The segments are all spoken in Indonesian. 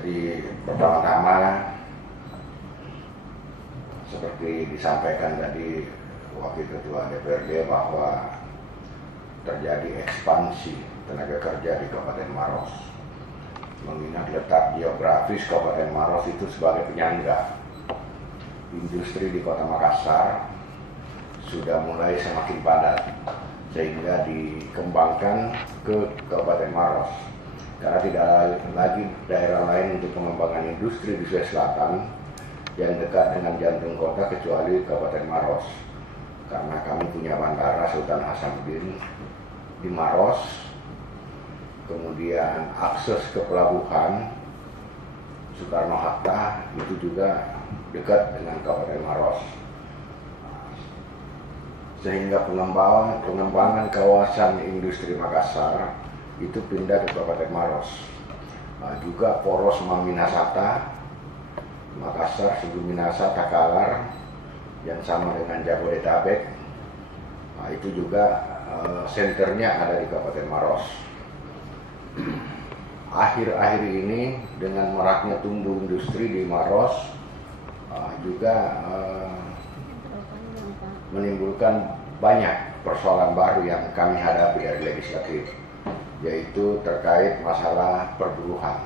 Jadi pertama-tama seperti disampaikan tadi Wakil Ketua DPRD bahwa terjadi ekspansi tenaga kerja di Kabupaten Maros. Mengingat letak geografis Kabupaten Maros itu sebagai penyangga, industri di Kota Makassar sudah mulai semakin padat sehingga dikembangkan ke Kabupaten Maros. Karena tidak lagi daerah lain untuk pengembangan industri di Sulawesi Selatan yang dekat dengan jantung kota kecuali Kabupaten Maros. Karena kami punya Bandara Sultan Hasanuddin di Maros, kemudian akses ke pelabuhan Soekarno-Hatta itu juga dekat dengan Kabupaten Maros. Sehingga pengembangan kawasan industri Makassar itu pindah ke Kabupaten Maros. Juga poros Maminasata, Makassar, Suguminasa, Takalar yang sama dengan Jabodetabek, itu juga senternya ada di Kabupaten Maros. Akhir-akhir ini dengan maraknya tumbuh industri di Maros juga menimbulkan banyak persoalan baru yang kami hadapi dari legislatif, yaitu terkait masalah perburuhan.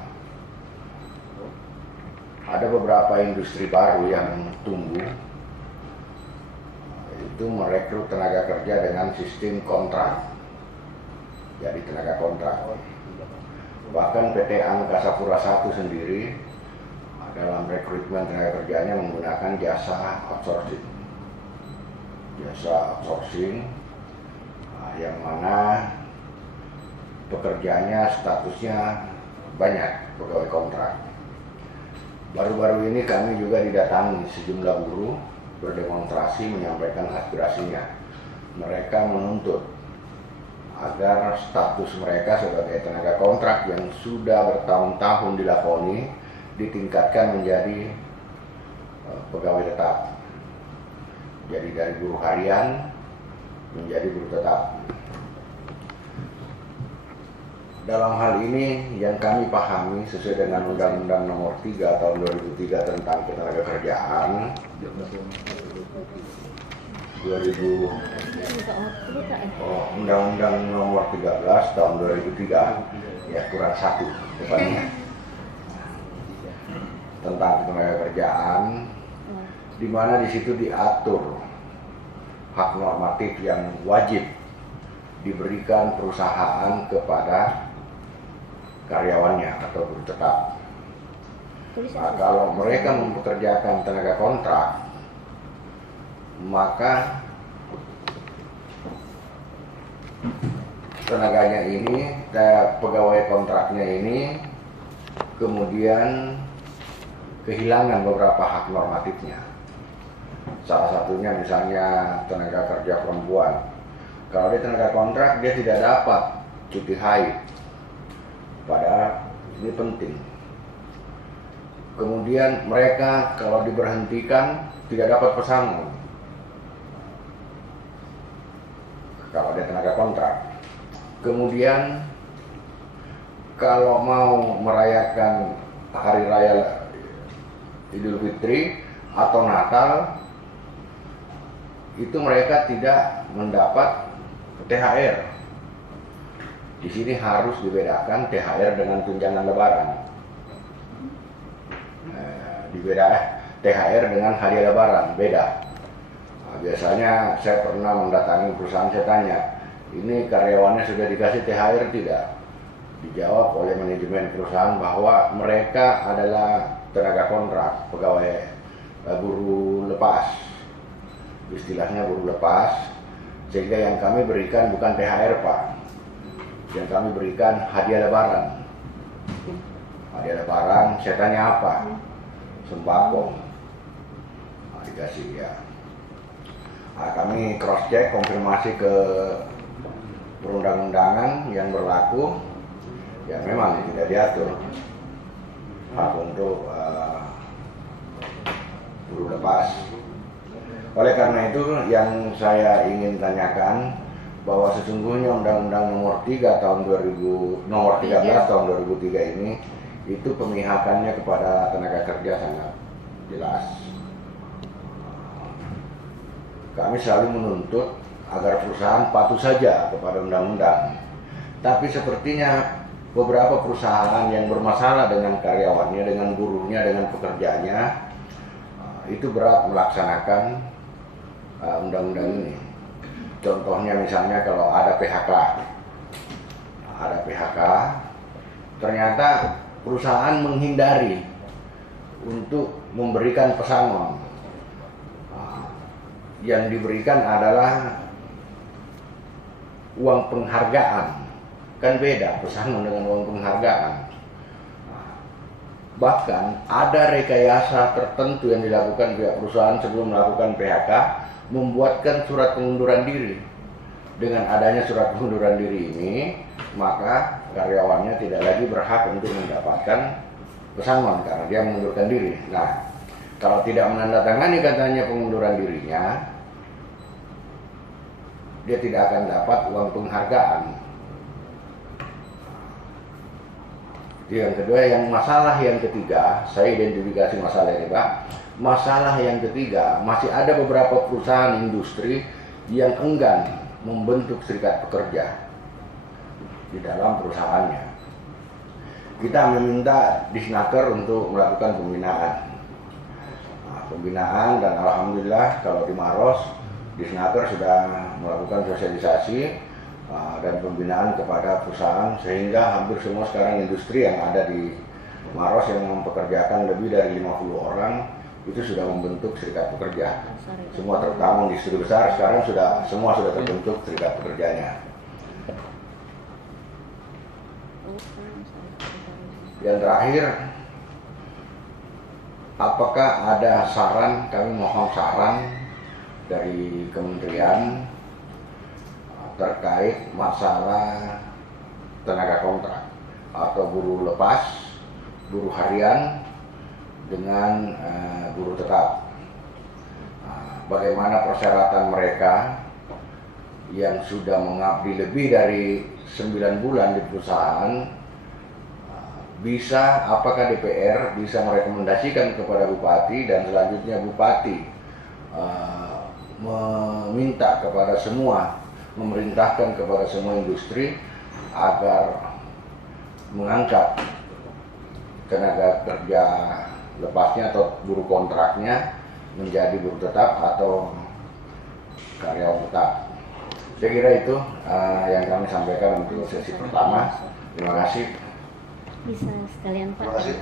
Ada beberapa industri baru yang tumbuh, itu merekrut tenaga kerja dengan sistem kontrak, jadi tenaga kontrak. Bahkan PT Angkasa Pura I sendiri dalam rekrutmen tenaga kerjanya menggunakan jasa outsourcing. Yang mana pekerjaannya statusnya banyak pegawai kontrak. Baru-baru ini kami juga didatangi sejumlah buruh berdemonstrasi menyampaikan aspirasinya. Mereka menuntut agar status mereka sebagai tenaga kontrak yang sudah bertahun-tahun dilakoni ditingkatkan menjadi pegawai tetap. Jadi dari buruh harian menjadi buruh tetap. Dalam hal ini yang kami pahami sesuai dengan Undang-Undang Nomor 3 Tahun 2003 tentang Ketenagakerjaan, Undang-Undang Nomor 13 Tahun 2003 ya kurang satu depannya tentang ketenagakerjaan, di mana di situ diatur hak normatif yang wajib diberikan perusahaan kepada karyawannya atau buruh tetap. Kalau mereka mempekerjakan tenaga kontrak, maka tenaganya ini, pegawai kontraknya ini kemudian kehilangan beberapa hak normatifnya. Salah satunya misalnya tenaga kerja perempuan. Kalau dia tenaga kontrak, dia tidak dapat cuti haid. Padahal ini penting. Kemudian mereka kalau diberhentikan tidak dapat pesangon. Kalau dia tenaga kontrak. Kemudian kalau mau merayakan hari raya Idul Fitri atau Natal, itu mereka tidak mendapat THR. Di sini harus dibedakan THR dengan tunjangan lebaran. THR dengan hadiah lebaran beda. Biasanya saya pernah mendatangi perusahaan, saya tanya, ini karyawannya sudah dikasih THR tidak? Dijawab oleh manajemen perusahaan bahwa mereka adalah tenaga kontrak, pegawai buruh lepas, istilahnya buruh lepas, sehingga yang kami berikan bukan THR Pak, yang kami berikan hadiah lebaran. Hadiah lebaran, saya tanya apa? Sembako. Dikasih ya. Kami cross check, konfirmasi ke perundang-undangan yang berlaku, ya memang tidak diatur hak untuk buruh lepas. Oleh karena itu yang saya ingin tanyakan bahwa sesungguhnya Undang-Undang Nomor 13 Tahun 2003 ini itu pemihakannya kepada tenaga kerja sangat jelas. Kami selalu menuntut agar perusahaan patuh saja kepada undang-undang. Tapi sepertinya beberapa perusahaan yang bermasalah dengan karyawannya, dengan buruhnya, dengan pekerjanya, itu berat melaksanakan undang-undang ini. Contohnya misalnya kalau ada PHK, ternyata perusahaan menghindari untuk memberikan pesangon. Yang diberikan adalah uang penghargaan. Kan beda pesangon dengan uang penghargaan. Bahkan ada rekayasa tertentu yang dilakukan pihak perusahaan sebelum melakukan PHK, membuatkan surat pengunduran diri. Dengan adanya surat pengunduran diri ini, maka karyawannya tidak lagi berhak untuk mendapatkan pesangon karena dia mengundurkan diri. Nah, kalau tidak menandatangani katanya pengunduran dirinya, dia tidak akan dapat uang penghargaan. Yang kedua, masalah yang ketiga, saya identifikasi masalah ini, Pak. Masalah yang ketiga, masih ada beberapa perusahaan industri yang enggan membentuk serikat pekerja di dalam perusahaannya. Kita meminta Disnaker untuk melakukan pembinaan. Pembinaan, dan alhamdulillah kalau di Maros, Disnaker sudah melakukan sosialisasi dan pembinaan kepada perusahaan, sehingga hampir semua sekarang industri yang ada di Maros yang mempekerjakan lebih dari 50 orang itu sudah membentuk serikat pekerja. Semua terutama industri besar sekarang semua sudah terbentuk serikat pekerjanya. Yang terakhir, apakah ada saran, kami mohon saran dari kementerian terkait masalah tenaga kontrak atau buruh lepas, buruh harian dengan buruh tetap. Bagaimana persyaratan mereka yang sudah mengabdi lebih dari 9 bulan di perusahaan, apakah DPR bisa merekomendasikan kepada Bupati dan selanjutnya Bupati meminta kepada semua, memerintahkan kepada semua industri agar mengangkat tenaga kerja lepasnya atau buruh kontraknya menjadi buruh tetap atau karyawan tetap. Saya kira itu yang kami sampaikan untuk sesi pertama. Terima kasih. Bisa sekalian Pak. Terima kasih,